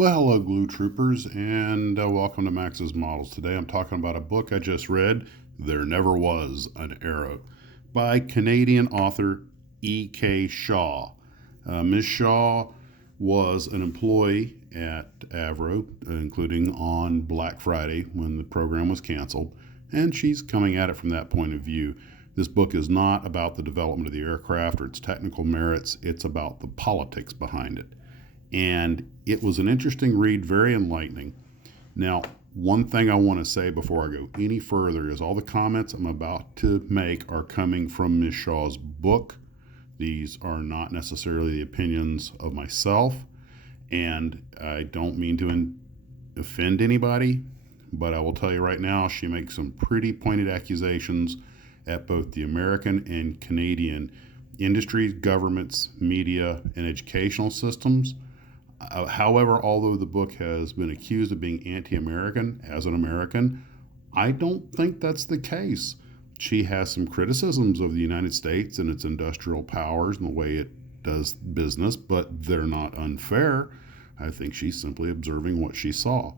Well, hello, Glue Troopers, and welcome to Max's Models. Today I'm talking about a book I just read, There Never Was an Arrow, by Canadian author E.K. Shaw. Ms. Shaw was an employee at Avro, including on Black Friday when the program was canceled, and she's coming at it from that point of view. This book is not about the development of the aircraft or its technical merits, it's about the politics behind it. And it was an interesting read, very enlightening. Now, one thing I want to say before I go any further is all the comments I'm about to make are coming from Ms. Shaw's book. These are not necessarily the opinions of myself, and I don't mean to offend anybody, but I will tell you right now, she makes some pretty pointed accusations at both the American and Canadian industries, governments, media, and educational systems. However, although the book has been accused of being anti American, as an American, I don't think that's the case. She has some criticisms of the United States and its industrial powers and the way it does business, but they're not unfair. I think she's simply observing what she saw.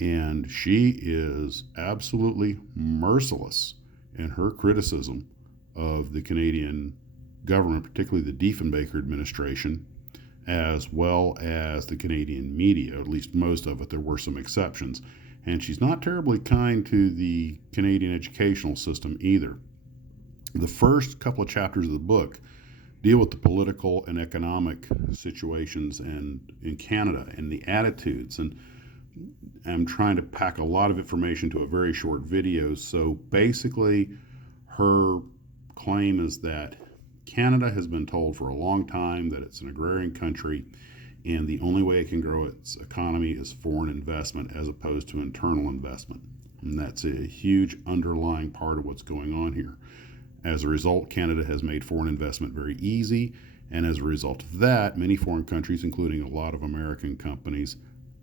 And she is absolutely merciless in her criticism of the Canadian government, particularly the Diefenbaker administration, as well as the Canadian media, at least most of it. There were some exceptions. And she's not terribly kind to the Canadian educational system either. The first couple of chapters of the book deal with the political and economic situations in Canada and the attitudes. And I'm trying to pack a lot of information to a very short video. So basically, her claim is that Canada has been told for a long time that it's an agrarian country, and the only way it can grow its economy is foreign investment as opposed to internal investment. And that's a huge underlying part of what's going on here. As a result, Canada has made foreign investment very easy, and as a result of that, many foreign countries, including a lot of American companies,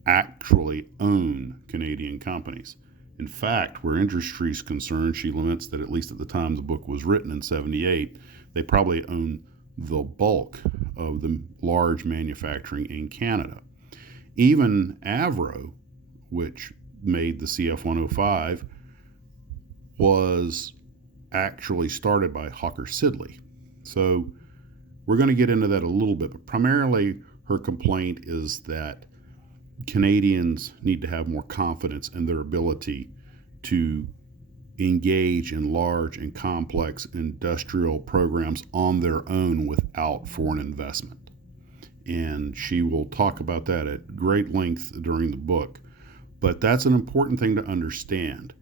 actually own Canadian companies. In fact, where industry is concerned, she laments that at least at the time the book was written in 78, they probably own the bulk of the large manufacturing in Canada. Even Avro, which made the CF105, was actually started by Hawker Siddeley. So we're going to get into that a little bit, but primarily her complaint is that Canadians need to have more confidence in their ability to engage in large and complex industrial programs on their own without foreign investment. And she will talk about that at great length during the book. But that's an important thing to understand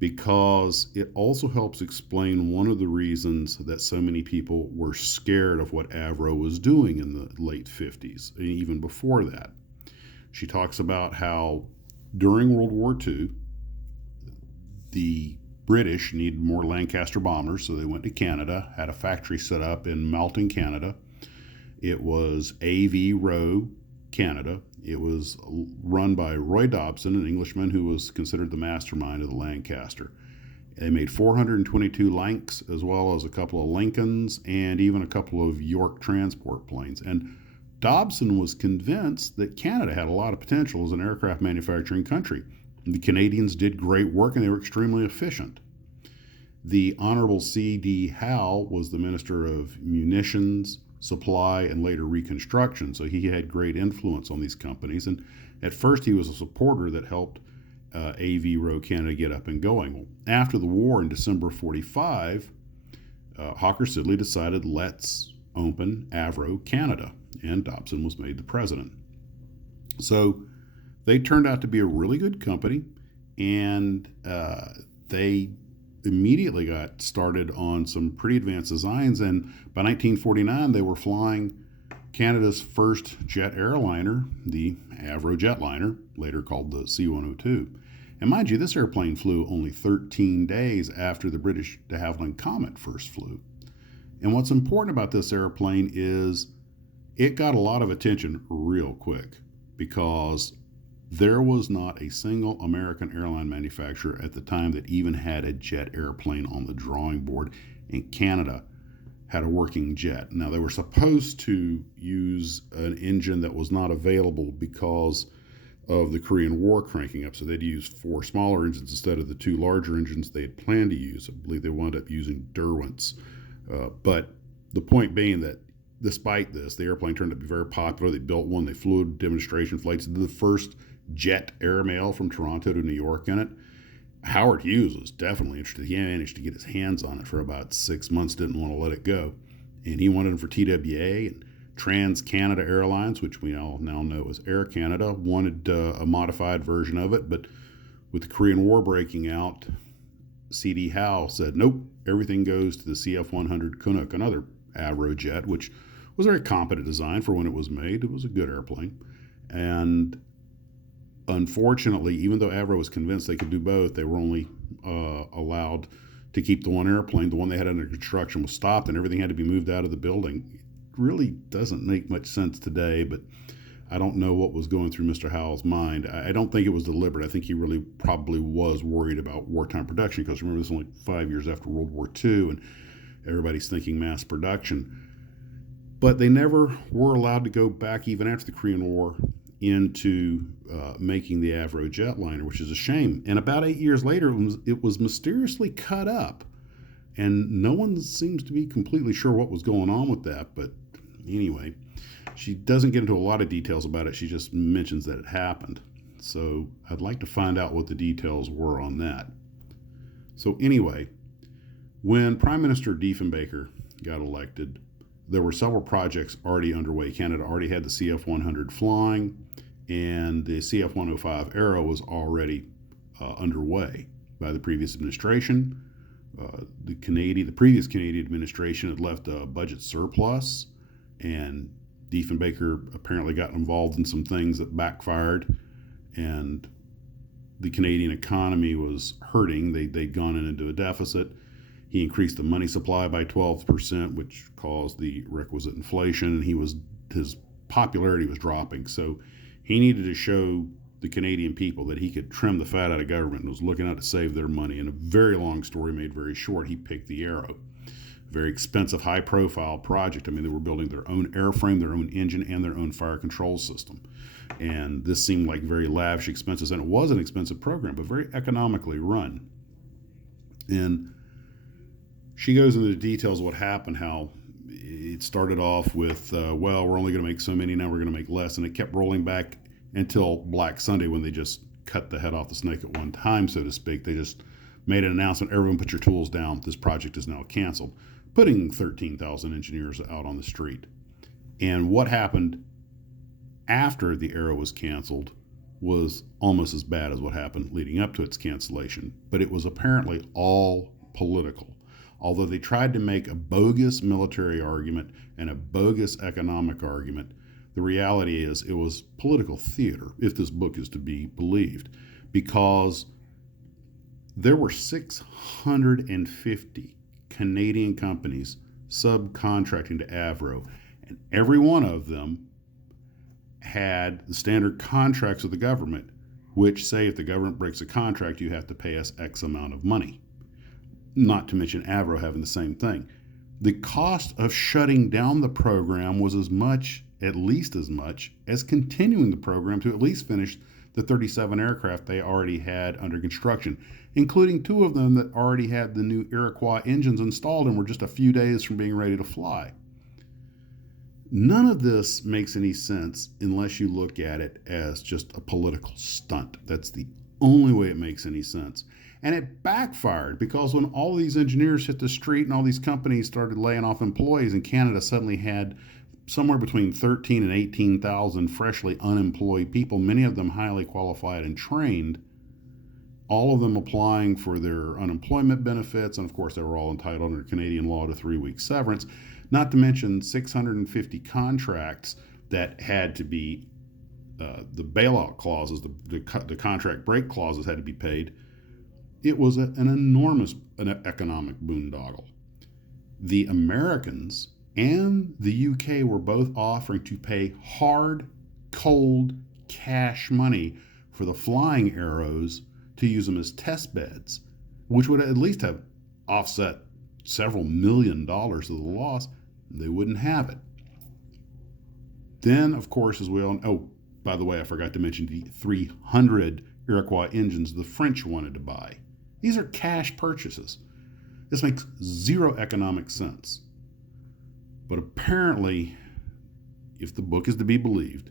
because it also helps explain one of the reasons that so many people were scared of what Avro was doing in the late 50s, and even before that. She talks about how during World War II, the British needed more Lancaster bombers, so they went to Canada, had a factory set up in Malton, Canada. It was A.V. Rowe, Canada. It was run by Roy Dobson, an Englishman who was considered the mastermind of the Lancaster. They made 422 Lancs, as well as a couple of Lincolns, and even a couple of York transport planes. And Dobson was convinced that Canada had a lot of potential as an aircraft manufacturing country. The Canadians did great work and they were extremely efficient. The Honorable C.D. Howe was the Minister of Munitions, Supply, and later Reconstruction, so he had great influence on these companies. And at first he was a supporter that helped A.V. Rowe Canada get up and going. Well, after the war in December 45, Hawker Siddeley decided, let's open Avro Canada, and Dobson was made the president. So they turned out to be a really good company, and they immediately got started on some pretty advanced designs. And by 1949, they were flying Canada's first jet airliner, the Avro jetliner, later called the C-102. And mind you, this airplane flew only 13 days after the British de Havilland Comet first flew. And what's important about this airplane is it got a lot of attention real quick because there was not a single American airline manufacturer at the time that even had a jet airplane on the drawing board. And Canada had a working jet. Now, they were supposed to use an engine that was not available because of the Korean War cranking up. So they'd use 4 smaller engines instead of the 2 larger engines they had planned to use. I believe they wound up using Derwents. But the point being that despite this, the airplane turned out to be very popular. They built one, they flew demonstration flights, did the first jet airmail from Toronto to New York in it. Howard Hughes was definitely interested. He managed to get his hands on it for about 6 months, didn't want to let it go. And he wanted them for TWA, and Trans-Canada Airlines, which we all now know as Air Canada, wanted a modified version of it. But with the Korean War breaking out, C.D. Howe said, nope, everything goes to the CF100 Chinook, another Arrow jet, which was a very competent design for when it was made. It was a good airplane. And unfortunately, even though Avro was convinced they could do both, they were only allowed to keep the one airplane. The one they had under construction was stopped, and everything had to be moved out of the building. It really doesn't make much sense today, but I don't know what was going through Mr. Howell's mind. I don't think it was deliberate. I think he really probably was worried about wartime production, because remember, this is only 5 years after World War II, and everybody's thinking mass production. But they never were allowed to go back, even after the Korean War, into making the Avro jetliner, which is a shame. And about 8 years later, it was mysteriously cut up. And no one seems to be completely sure what was going on with that. But anyway, she doesn't get into a lot of details about it. She just mentions that it happened. So I'd like to find out what the details were on that. So anyway, when Prime Minister Diefenbaker got elected, there were several projects already underway. Canada already had the CF100 flying, and the CF105 Arrow was already underway by the previous administration. The previous Canadian administration had left a budget surplus, and Diefenbaker apparently got involved in some things that backfired, and the Canadian economy was hurting. They'd gone into a deficit. He increased the money supply by 12%, which caused the requisite inflation, and his popularity was dropping. So he needed to show the Canadian people that he could trim the fat out of government and was looking out to save their money. And a very long story made very short, he picked the Arrow. Very expensive, high-profile project. I mean, they were building their own airframe, their own engine, and their own fire control system. And this seemed like very lavish expenses, and it was an expensive program, but very economically run. And she goes into the details of what happened, how it started off with, well, we're only going to make so many, now we're going to make less. And it kept rolling back until Black Sunday, when they just cut the head off the snake at one time, so to speak. They just made an announcement, everyone put your tools down, this project is now canceled, putting 13,000 engineers out on the street. And what happened after the Arrow was canceled was almost as bad as what happened leading up to its cancellation. But it was apparently all political. Although they tried to make a bogus military argument and a bogus economic argument, the reality is it was political theater, if this book is to be believed, because there were 650 Canadian companies subcontracting to Avro, and every one of them had the standard contracts with the government, which say if the government breaks a contract, you have to pay us X amount of money. Not to mention Avro having the same thing. The cost of shutting down the program was at least as much as continuing the program to at least finish the 37 aircraft they already had under construction, including 2 of them that already had the new Iroquois engines installed and were just a few days from being ready to fly. None of this makes any sense unless you look at it as just a political stunt. That's the only way it makes any sense. And it backfired, because when all these engineers hit the street and all these companies started laying off employees, and Canada suddenly had somewhere between 13 and 18,000 freshly unemployed people, many of them highly qualified and trained, all of them applying for their unemployment benefits. And of course, they were all entitled under Canadian law to 3-week severance, not to mention 650 contracts that had to be, the bailout clauses, the contract break clauses had to be paid. It was an enormous economic boondoggle. The Americans and the UK were both offering to pay hard, cold cash money for the flying Arrows to use them as test beds, which would at least have offset several $1,000,000 of the loss, they wouldn't have it. Then, of course, as we all know, by the way, I forgot to mention the 300 Iroquois engines the French wanted to buy. These are cash purchases. This makes zero economic sense. But apparently, if the book is to be believed,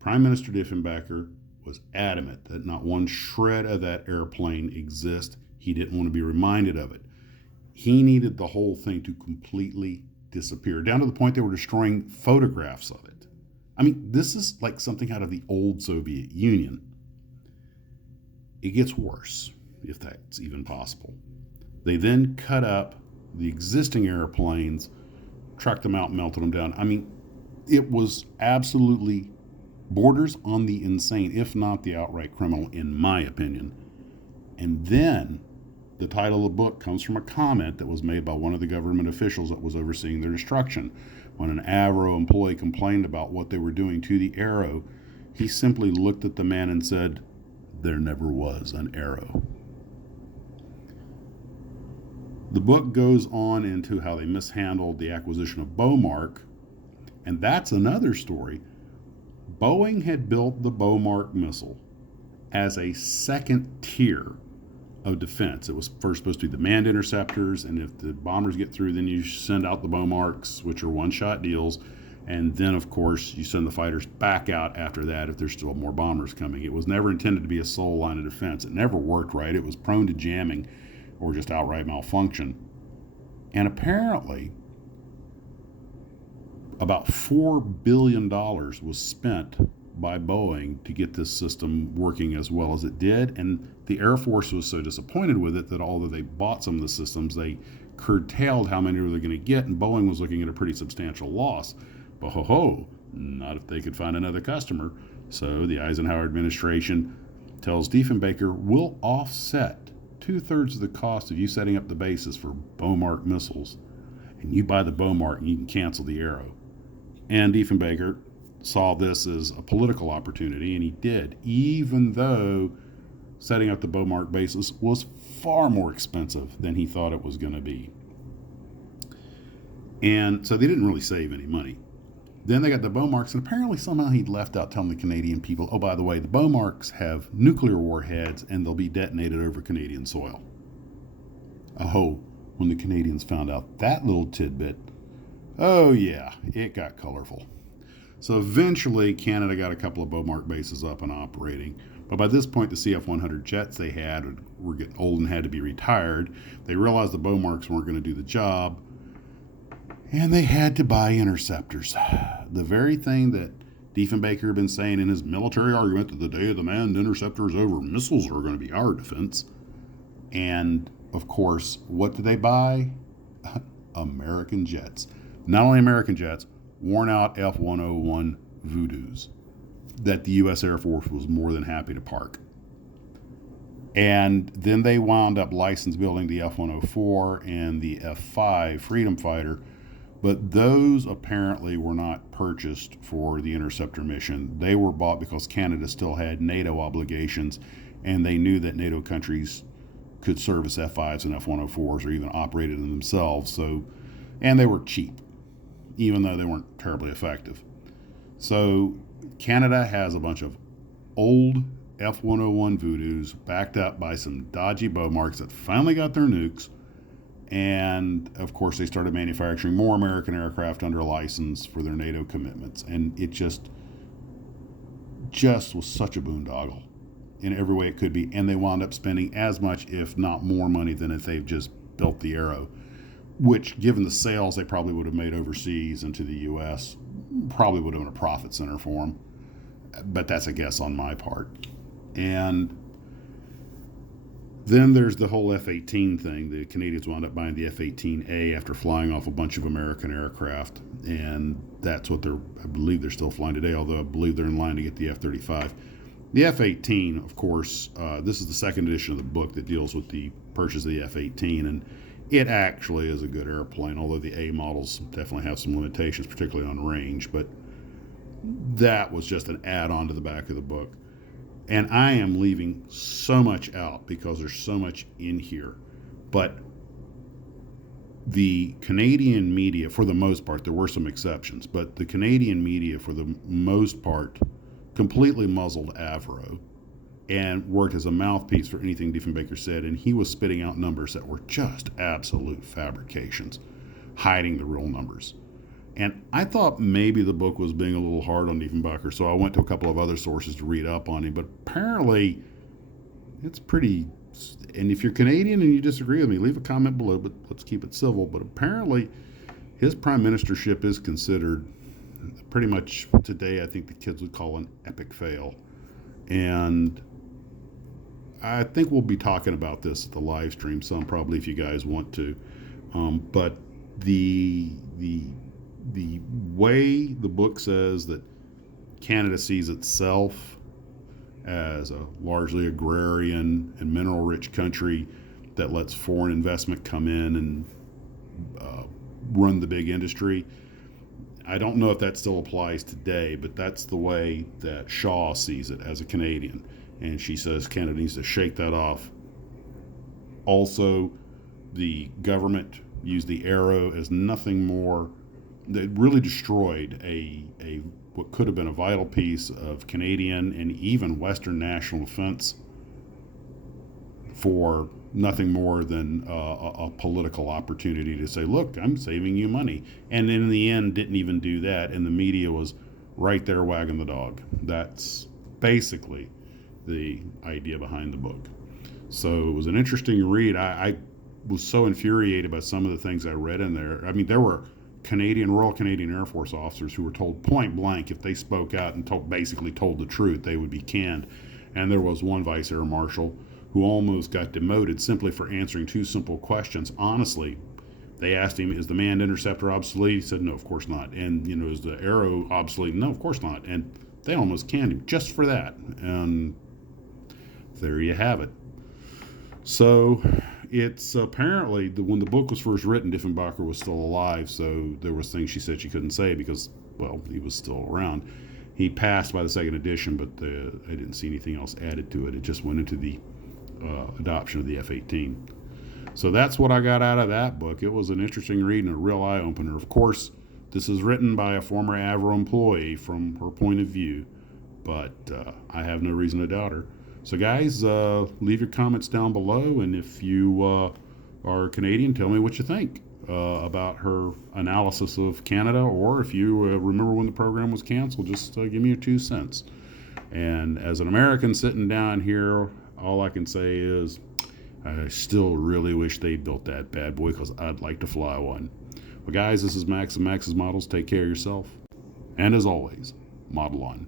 Prime Minister Diefenbaker was adamant that not one shred of that airplane exists. He didn't want to be reminded of it. He needed the whole thing to completely disappear, down to the point they were destroying photographs of it. I mean, this is like something out of the old Soviet Union. It gets worse, if that's even possible. They then cut up the existing airplanes, trucked them out, melted them down. I mean, it was absolutely borders on the insane, if not the outright criminal, in my opinion. And then the title of the book comes from a comment that was made by one of the government officials that was overseeing their destruction. When an Arrow employee complained about what they were doing to the Arrow, he simply looked at the man and said, "There never was an Arrow." The book goes on into how they mishandled the acquisition of Beaumark, and that's another story. Boeing had built the Beaumark missile as a second tier of defense. It was first supposed to be the manned interceptors, and if the bombers get through, then you send out the Beaumarks, which are one-shot deals, and then, of course, you send the fighters back out after that if there's still more bombers coming. It was never intended to be a sole line of defense. It never worked right. It was prone to jamming or just outright malfunction. And apparently, about $4 billion was spent by Boeing to get this system working as well as it did. And the Air Force was so disappointed with it that although they bought some of the systems, they curtailed how many they were going to get, and Boeing was looking at a pretty substantial loss. But not if they could find another customer. So the Eisenhower administration tells Diefenbaker, "We'll offset 2/3 of the cost of you setting up the bases for Beaumark missiles, and you buy the Beaumark and you can cancel the Arrow." And Diefenbaker saw this as a political opportunity, and he did, even though setting up the Beaumark bases was far more expensive than he thought it was going to be. And so they didn't really save any money. Then they got the Beaumarks, and apparently somehow he'd left out telling the Canadian people, "Oh, by the way, the Beaumarks have nuclear warheads and they'll be detonated over Canadian soil." When the Canadians found out that little tidbit, oh yeah, it got colorful. So eventually Canada got a couple of Beaumark bases up and operating. But by this point, the CF100 jets they had were getting old and had to be retired. They realized the Beaumarks weren't going to do the job, and they had to buy interceptors. The very thing that Diefenbaker had been saying in his military argument that the day of the manned interceptor is over, missiles are going to be our defense. And, of course, what did they buy? American jets. Not only American jets, worn-out F-101 Voodoos that the U.S. Air Force was more than happy to park. And then they wound up license building the F-104 and the F-5 Freedom Fighter, but those apparently were not purchased for the interceptor mission. They were bought because Canada still had NATO obligations, and they knew that NATO countries could service F-5s and F-104s or even operated them themselves. And they were cheap, even though they weren't terribly effective. So Canada has a bunch of old F-101 Voodoos backed up by some dodgy Beaumarks that finally got their nukes. And, of course, they started manufacturing more American aircraft under license for their NATO commitments. And it just was such a boondoggle in every way it could be. And they wound up spending as much, if not more money than if they've just built the Arrow, which, given the sales they probably would have made overseas into the U.S., probably would have been a profit center for them. But that's a guess on my part. And then there's the whole F-18 thing. The Canadians wound up buying the F-18A after flying off a bunch of American aircraft, and that's what I believe they're still flying today, although I believe they're in line to get the F-35. The F-18, of course, this is the second edition of the book that deals with the purchase of the F-18, and it actually is a good airplane, although the A models definitely have some limitations, particularly on range, but that was just an add-on to the back of the book. And I am leaving so much out because there's so much in here. But The Canadian media, for the most part, there were some exceptions, but the Canadian media, for the most part, completely muzzled Avro and worked as a mouthpiece for anything Diefenbaker said, and he was spitting out numbers that were just absolute fabrications, hiding the real numbers. And I thought maybe the book was being a little hard on Diefenbaker, so I went to a couple of other sources to read up on him, but apparently it's pretty. And if you're Canadian and you disagree with me, leave a comment below, but let's keep it civil. But apparently his prime ministership is considered pretty much today, I think the kids would call an epic fail. And I think we'll be talking about this at the live stream some, probably, if you guys want to. But the way the book says that Canada sees itself as a largely agrarian and mineral-rich country that lets foreign investment come in and run the big industry. I don't know if that still applies today, but that's the way that Shaw sees it as a Canadian. And she says Canada needs to shake that off. Also, the government used the Arrow as nothing more. It really destroyed a what could have been a vital piece of Canadian and even Western national defense for nothing more than a political opportunity to say, look, I'm saving you money. And in the end, didn't even do that. And the media was right there wagging the dog. That's basically the idea behind the book. So it was an interesting read. I was so infuriated by some of the things I read in there. I mean, there were Royal Canadian Air Force officers who were told point blank if they spoke out and basically told the truth, they would be canned. And there was one Vice Air Marshal who almost got demoted simply for answering two simple questions. Honestly, they asked him, is the manned interceptor obsolete? He said, no, of course not. And, is the Arrow obsolete? No, of course not. And they almost canned him just for that. And there you have it. So it's apparently when the book was first written, Diefenbaker was still alive, so there was things she said she couldn't say because, well, he was still around. He passed by the second edition, but I didn't see anything else added to it. It just went into the adoption of the F-18. So that's what I got out of that book. It was an interesting read and a real eye-opener. Of course, this is written by a former Avro employee from her point of view, but I have no reason to doubt her. So guys, leave your comments down below, and if you are Canadian, tell me what you think about her analysis of Canada, or if you remember when the program was canceled, just give me your 2 cents. And as an American sitting down here, all I can say is I still really wish they built that bad boy, because I'd like to fly one. Well guys, this is Max of Max's Models. Take care of yourself, and as always, model on.